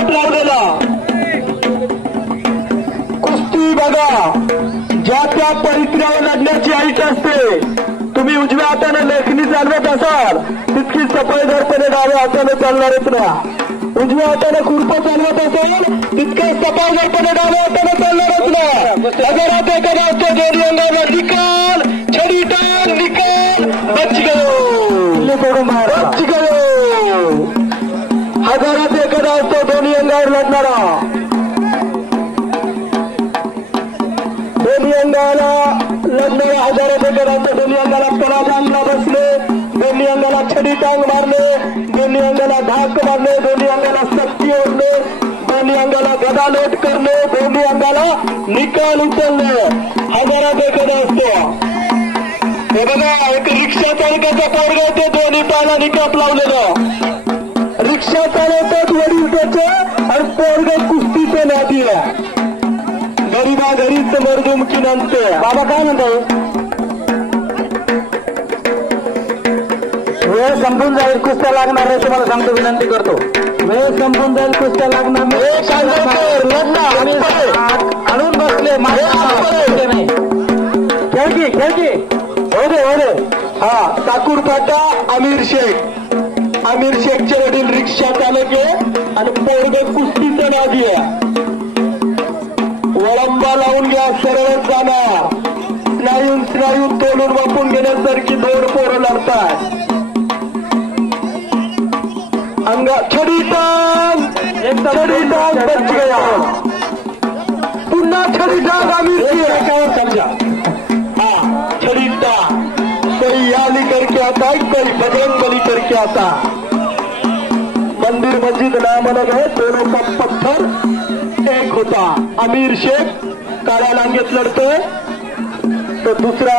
निकाप लावलेला कुस्ती बघा, ज्या त्या परिसरावर लढण्याची ऐट असते. तुम्ही उजव्या हाताने लेखणी चालवत असाल तितकी सफाईदारपणे डाव्या हाताने चालणारच ना. उजव्या हाताने खुरपं चालवत असाल तितकं सफाईदारपणे डाव्या हाताने चालणारच ना. हजारात एखादा असतो दोन्ही अंगाला निकाल, छडी टांग निकाल, बच गयो, बच गयो. हजारात एखादा असतो दोन्ही अंगावर लढणारा. दोन्ही अंगाला लढणाऱ्या हजारात एखादा असतो. दोन्ही अंगाला परा बांधला बसले, दोन्ही अंगाला छडी टांग मारले, दोन्ही अंगाला धाक मारले, दोन्ही अंगाला सक्ती ओढले, दोन्ही अंगाला गदालोट करणे, दोन्ही अंगाला निकाल उचलणे. हजारात एखादा असतो. हे बघा, एक रिक्षा चालकाचा पोरगा ते दोन्ही पायाला निकाप लावलेलं. रिक्षा चालवतात वडील त्याचे आणि पोरग कुस्तीचे नादी आहे. गरीबा घरीच मर्दुमकी नसते. बाबा काय म्हणतो, वेळ संपून जाईल, कुस्त्या लागणार आहे. तुम्हाला सांगतो, विनंती करतो, वेळ संपून जाईल, कुस्त्या लागणार आणून बसले नाही. खेळकी खेळकी हो रे. हा, साकूर फाटा आमिर शेख. आमिर शेखचे वडील रिक्षा चालक आहे आणि पोरग कुस्तीचे नादी आहे. वळंबा लावून घ्या, सरळच जाणार. स्नायू तोलून वापून घेण्यासारखी दोन पोरं लढतात. अंगा छडी टांग, छडी टांग, बच गया. पुन्हा छडी टांग आमिर शेख. समजा, हा, छडी टांग. कोई याली करके आता, कोई बजरंग बली करके आता. मंदिर मस्जिद नाम अलग है, दोनों का पत्थर एक होता. आमिर शेख काळ्या लांगेत लढतोय, तर दुसरा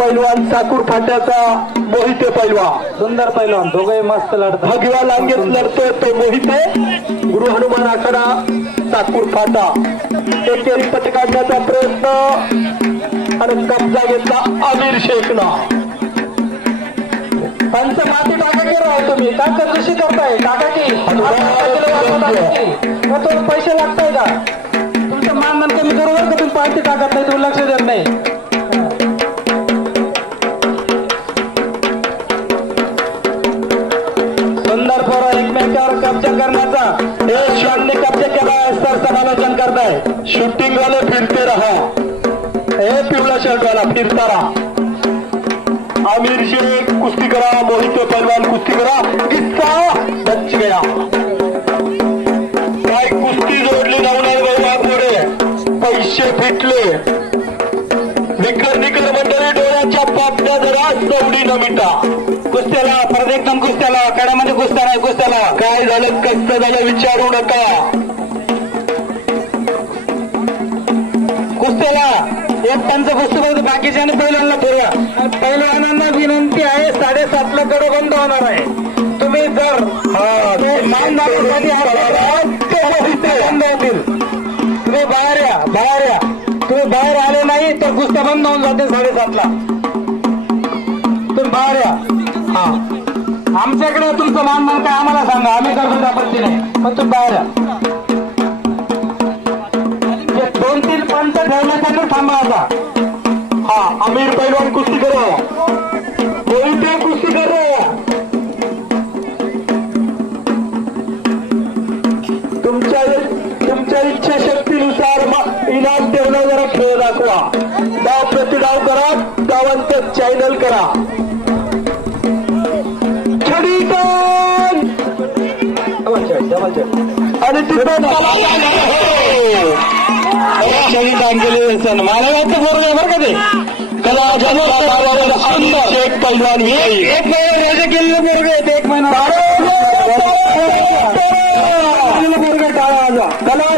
पैलवान साकूर फाट्याचा मोहिते पैलवान, सुंदर पैलवान, दोघे मस्त लढतात. भगव्या लांगेत लढतोय तो मोहिते. गुरु हनुमान आखाडा साकूर फाटा. एकेरी पट काढण्याचा प्रयत्न आणि कब्जा घेतला आमिर शेखला. त्यांचं माती टाका केलं आहे तुम्ही, ताकद कशी करताय टाका की पैसे लागताय का? तुमचं मानधन कमी करू का तुम्ही पार्टी टाकत नाही, तुम्ही लक्ष देत नाही. सुंदर पोरं एकमेकावर कब्जा करण्याचा हे शॉटने कब्जा केला तर समालोचन करताय. शूटिंग वाले फिरते रहा, हे पिवळा शर्ट वाला फिरता रहा. आमिर शेख कुस्ती करा, मोहिते पहलवान कुस्ती करा. किस्सा बच गया. काय कुस्ती जोडली जाऊन पुढे पैसे फिटले. निकर मंडळी डोळ्याच्या पापण्या जरा सवडी न मिटा. कुस्त्याला परत एकदम कुस्त्याला, कड्यामध्ये कुस्त्या नाही. कुस्त्याला काय झालं कसं झालं विचारू नका. कुस्त्याला एक त्यांचं पुस्तक बाकीच्याने पहिल्यांदा फिरवा. पहिलवानांना विनंती आहे, 7:30ला गड बंद होणार आहे. तुम्ही जर बंद होतील, तुम्ही बाहेर या. तुम्ही बाहेर आले नाही तर कुस्त्या बंद होऊन जाते 7:30ला. तुम्ही बाहेर या. हा, आमच्याकडे तुमचं मान काय आम्हाला सांगा, आम्ही करतो त्या पद्धतीने, पण तुम्ही बाहेर या. 2-3 पंच ठेवण्यासाठी थांबा आता. हा, आमिर पैलवान कुस्ती करो, मोहिते कुस्ती करो. तुमच्या इच्छाशक्तीनुसार इनाम ठेवणं जरा खेळ दाखवा. डाव प्रतिडाव करा, गावांत चॅनल करा. छडी टांग आणि तिथं छडी टांग गेले सण मानवाचं बरोबर आहे बरं का ते. कला सुंदर एक पैलवान एक महिना राजा केलेलं बरोबर आहे. एक महिना कला